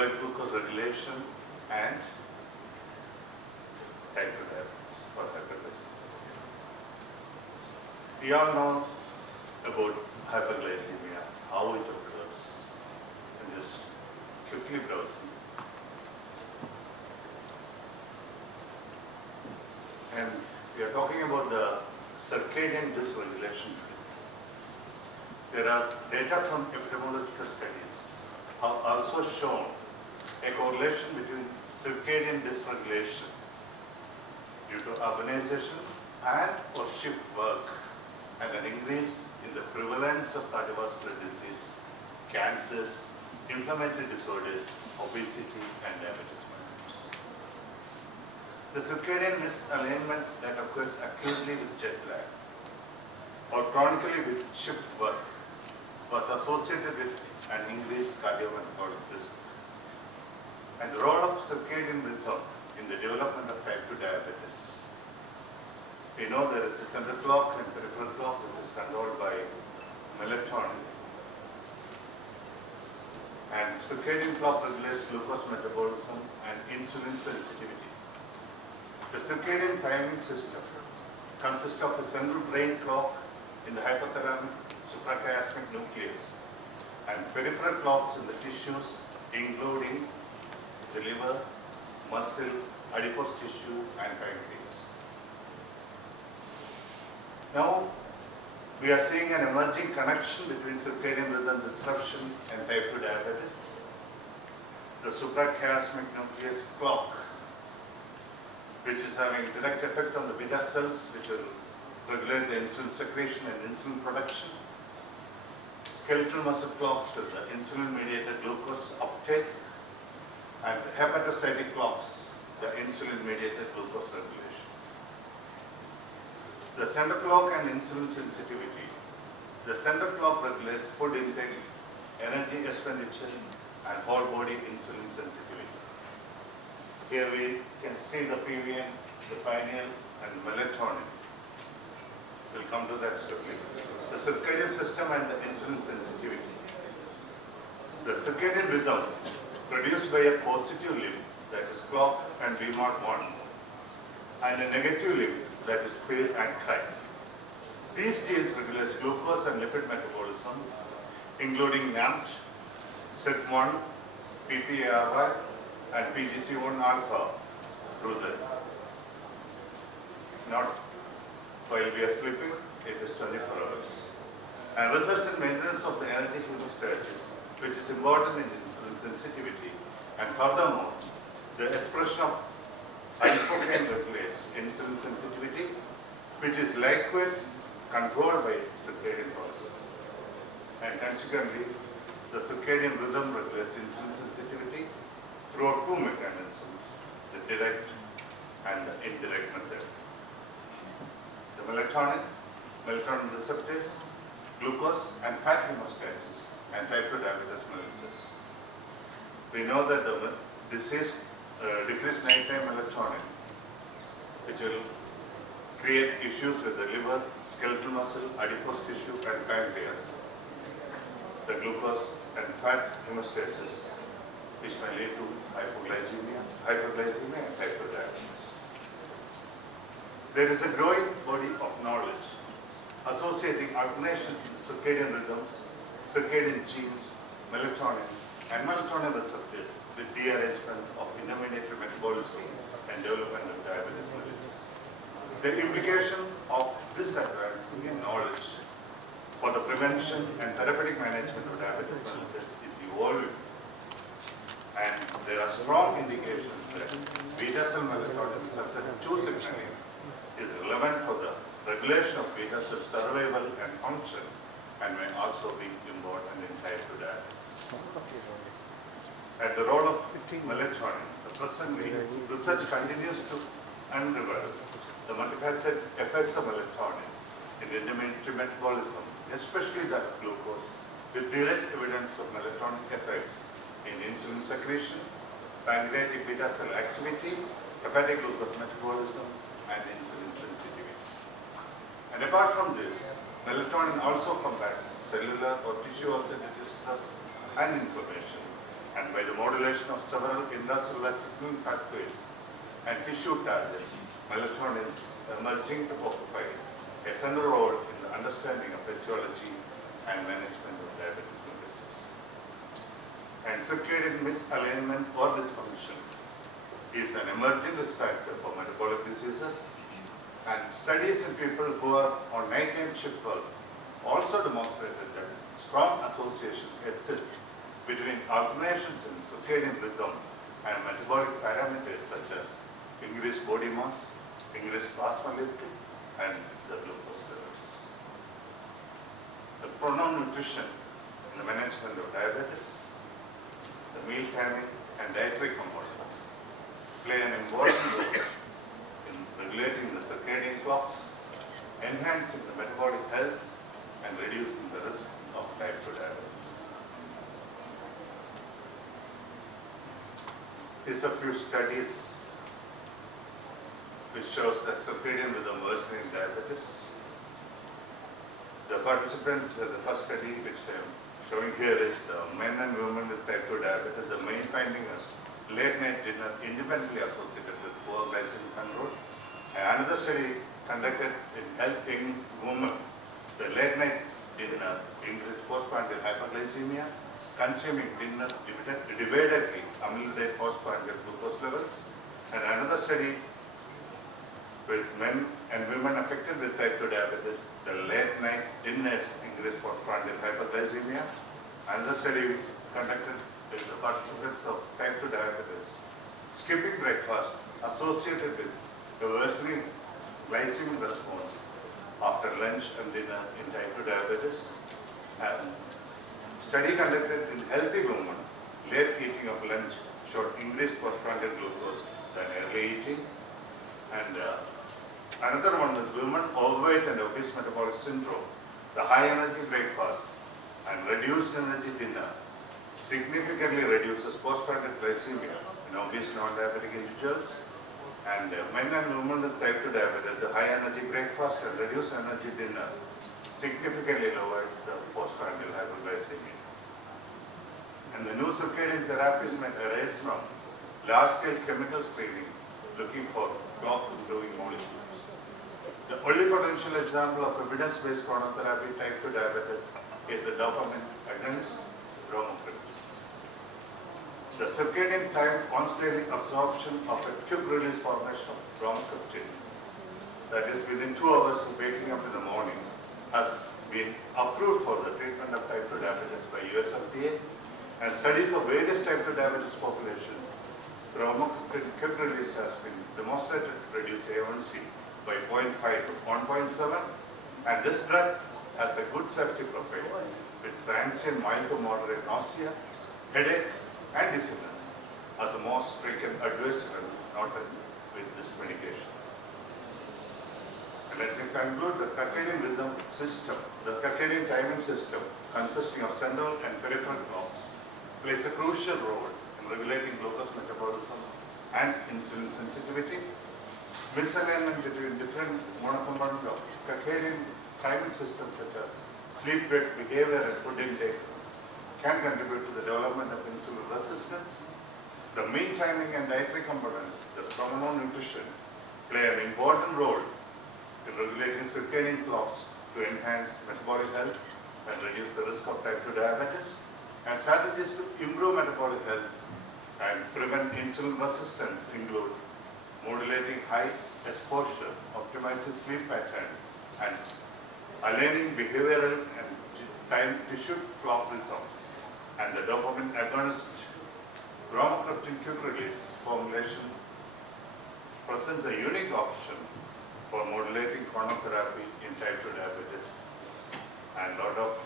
blood glucose regulation, and type 2 diabetes or hyperglycemia. We all know about hyperglycemia, how it occurs, and just quickly browsing. And we are talking about the circadian dysregulation. There are data from epidemiological studies have also shown a correlation between circadian dysregulation due to urbanization and or shift work and an increase in the prevalence of cardiovascular disease, cancers, inflammatory disorders, obesity, and diabetes mellitus. The circadian misalignment that occurs acutely with jet lag or chronically with shift work was associated with an increased cardiometabolic risk. And the role of circadian rhythm in the development of type 2 diabetes. We know there is a central clock and peripheral clock which is controlled by melatonin. And circadian clock regulates glucose metabolism and insulin sensitivity. The circadian timing system consists of a central brain clock in the hypothalamic suprachiasmatic nucleus and peripheral clocks in the tissues including the liver, muscle, adipose tissue, and pancreas. Now, we are seeing an emerging connection between circadian rhythm disruption and type 2 diabetes. The suprachiasmatic nucleus clock, which is having a direct effect on the beta cells, which will regulate the insulin secretion and insulin production. Skeletal muscle clocks with the insulin-mediated glucose uptake, and hepatocytic clocks, the insulin-mediated glucose regulation. The center clock and insulin sensitivity. The center clock regulates food intake, energy expenditure, and whole body insulin sensitivity. Here we can see the PVN, the pineal, and melatonin. We'll come to that shortly. The circadian system and the insulin sensitivity. The circadian rhythm produced by a positive limb, that is clock and VMAT1, and a negative limb, that is pale and cry. These genes regulate glucose and lipid metabolism, including NAMT, SIRT1, PPARY, and PGC1 alpha through the not while we are sleeping, it is 24 hours. And results in maintenance of the energy homeostasis, which is important in insulin sensitivity. And furthermore, the expression of ibuprofen regulates insulin sensitivity, which is likewise controlled by circadian process. And consequently, the circadian rhythm regulates insulin sensitivity through two mechanisms, the direct and the indirect method. The melatonin receptors, glucose and fat hemostasis, and type 2 diabetes mellitus. We know that the disease decreased nighttime melatonin, which will create issues with the liver, skeletal muscle, adipose tissue, and pancreas. The glucose and fat hemostasis, which may lead to hyperglycemia, and type 2 diabetes. There is a growing body of knowledge associating alternations in circadian rhythms, circadian genes, melatonin, and melatonin receptors with dearrangement of intermediate metabolism and development of diabetes mellitus. The implication of this advance in knowledge for the prevention and therapeutic management of diabetes mellitus is evolving. And there are strong indications that beta cell melatonin receptor 2 signaling is relevant for the regulation of beta cell survival and function and may also be important in type 2 diabetes. And the role of melatonin, the presently research continues to unravel the multifaceted effects of melatonin in intermediate metabolism, especially that of glucose, with direct evidence of melatonin effects in insulin secretion, pancreatic beta cell activity, hepatic glucose metabolism, and insulin sensitivity. And apart from this, melatonin also combats cellular or tissue oxidative stress and inflammation, and by the modulation of several intracellular signaling pathways and tissue targets, melatonin is emerging to occupy a central role in the understanding of etiology and management of diabetes mellitus. And circadian misalignment or dysfunction is an emerging risk factor for metabolic diseases, and studies in people who are on nighttime shift work also demonstrated that strong association exists between alternations in circadian rhythm and metabolic parameters such as increased body mass, increased plasma lipid, and the glucose levels. The pronoun nutrition in the management of diabetes, the meal timing and dietary components play an important role in regulating the circadian clocks, enhancing the metabolic health, and reducing the risk of type 2 diabetes. These are few studies which shows that circadian rhythm worsening diabetes. The participants, the first study which I am showing here is men and women with type 2 diabetes. The main finding is late night dinner independently associated with poor glycemic control. And another study conducted in helping women, the late night dinner increased postprandial hyperglycemia, consuming dinner dividedly ameliorate postprandial glucose levels. And another study with men and women affected with type 2 diabetes, the late night dinners increased postprandial hyperglycemia. Another study conducted with the participants of type 2 diabetes, skipping breakfast associated with the worsening glycemic response after lunch and dinner in type 2 diabetes. And study conducted in healthy women, late eating of lunch showed increased postprandial glucose than early eating. And another one with women overweight and obese metabolic syndrome, the high energy breakfast and reduced energy dinner significantly reduces postprandial glycemia in obese non-diabetic individuals. And men and women with type 2 diabetes, the high energy breakfast and reduced energy dinner significantly lowered the postprandial hyperglycemia. And the new circadian therapies may arise from large-scale chemical screening looking for clock-improving molecules. The only potential example of evidence-based chronotherapy type 2 diabetes is the dopamine agonist, bromocriptine. The circadian time once-daily absorption of a quick-release formation of bromocriptine, that is within 2 hours of waking up in the morning, has been approved for the treatment of type 2 diabetes by US FDA, and studies of various type 2 diabetes populations, bromocriptine quick release has been demonstrated to reduce A1C by 0.5 to 1.7, and this drug has a good safety profile with transient mild to moderate nausea, headache, and dizziness as the most frequent adverse event noted with this medication. And let me conclude the circadian rhythm system. The circadian timing system, consisting of central and peripheral clocks, plays a crucial role in regulating glucose metabolism and insulin sensitivity. Misalignment between different monocomponents of circadian timing systems such as sleep rate, behavior, and food intake can contribute to the development of insulin resistance. The meal timing and dietary components, the pronoun nutrition, play an important role in regulating circadian clocks to enhance metabolic health and reduce the risk of type 2 diabetes. And strategies to improve metabolic health and prevent insulin resistance include modulating high exposure, optimizing sleep pattern, and aligning behavioral and time tissue clock rhythms. And the dopamine agonist bromocriptine quick release formulation presents a unique option for modulating chronotherapy in type 2 diabetes, and a lot of